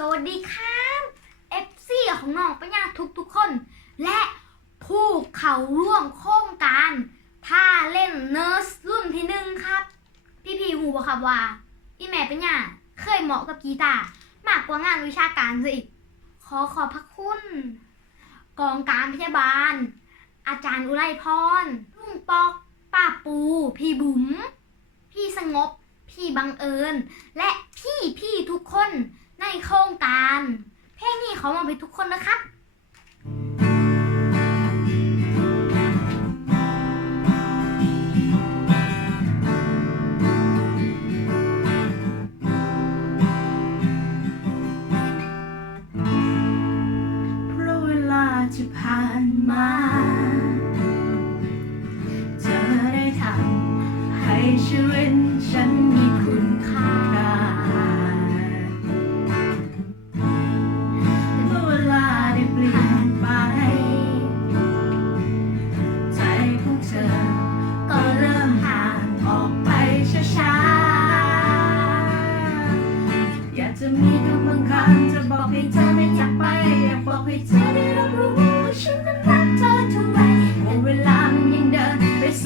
สวัสดีครับเอฟซีของน้องปัญญาทุกทุกๆคน และผู้เขาร่วมโครงการท่าเล่นเนิร์สรุ่นที่หนึ่งครับ พี่พีหูบอกครับว่าพี่แม่ปัญญาเคยเหมาะกับกีตาร์มากกว่างานวิชาการซะอีก ขอขอบพระคุณ กองการพยาบาล อาจารย์อุไรพรลุงปอกป้าปู พี่บุ๋มพี่สงบ พี่บังเอิญ และพี่พี่ทุกคน ในโครงการเพลงนี้ขามาไปทุกคนนะครับเพราะเวลาที่ผ่านมาเธอได้ทำให้ชีวิตฉันมีคุณค่า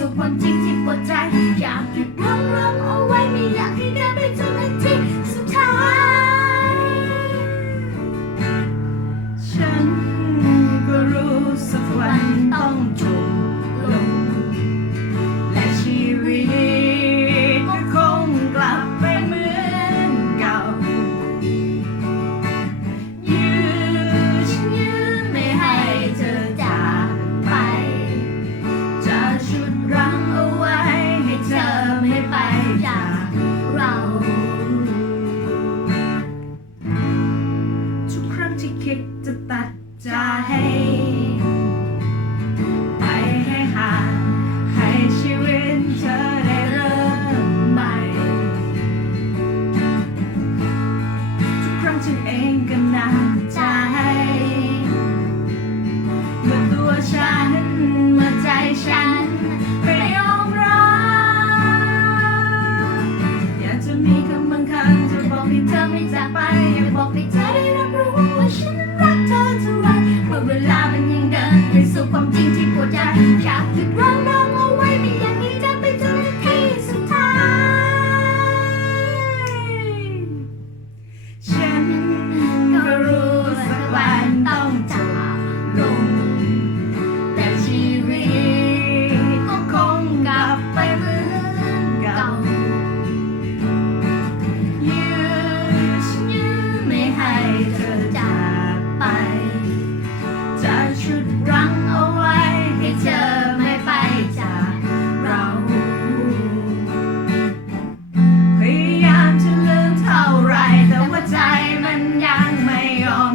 สู่วามจริงที่ปวดใจ อยากหยุดร้องร้องเอาไว้ไม่อยากให้เดินไปจนนาทีสุดท้ายฉัน คิดจะตัดใจ ไปให้ห่างให้ชีวิตเธอได้เริ่มใหม่ทุกครั้งฉันเองก็หนักใจ เมื่อตัวฉันเมื่อใจฉันไม่ยอมรับอยากจะมีคำบางคำจะบอกให้เธอไม่จากไปอยากบอกให้เธอ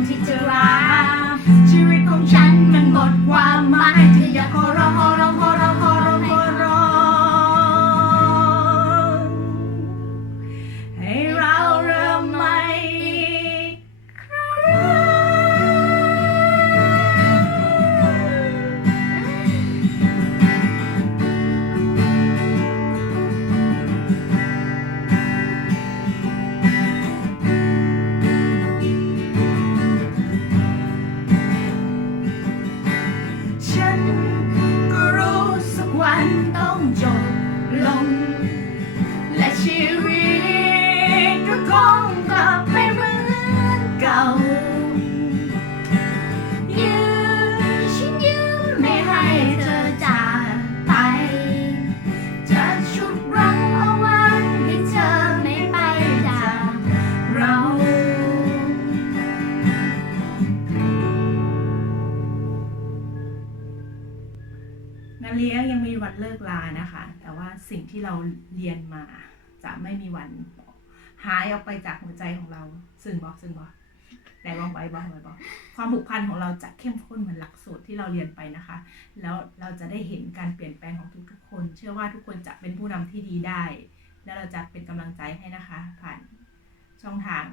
ที่จะรักชีวิตของฉันมันหมดความหมาย มีวันเลิกลานะคะ แต่ว่าสิ่งที่เราเรียนมา จะไม่มีวันหายออกไปจากหัวใจของเรา ซึ่งบอกซึ่งบอกแต่ลองไปบอกไปบอกความผูกพันของเราจะเข้มข้นเหมือนหลักสูตรที่เราเรียนไปนะคะ แล้วเราจะได้เห็นการเปลี่ยนแปลงของทุกๆคน เชื่อว่าทุกคนจะเป็นผู้นำที่ดีได้ แล้วเราจะเป็นกำลังใจให้นะคะ ผ่านช่องทาง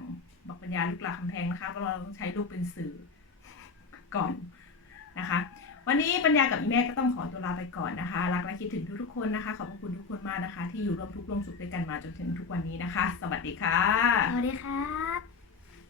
บอกปัญญาลูกหลาคำแพงนะคะเพราะเราต้องใช้ลูกเป็นสื่อก่อนนะคะ วันนี้ปัญญากับแม่ก็ต้องขอตัวลาไปก่อนนะคะ รักและคิดถึงทุกๆคนนะคะ ขอบพระคุณทุกคนมากนะคะ ที่อยู่ร่วมทุกข์ร่วมสุขด้วยกันมาจนถึงทุกวันนี้นะคะ สวัสดีค่ะ สวัสดีครับ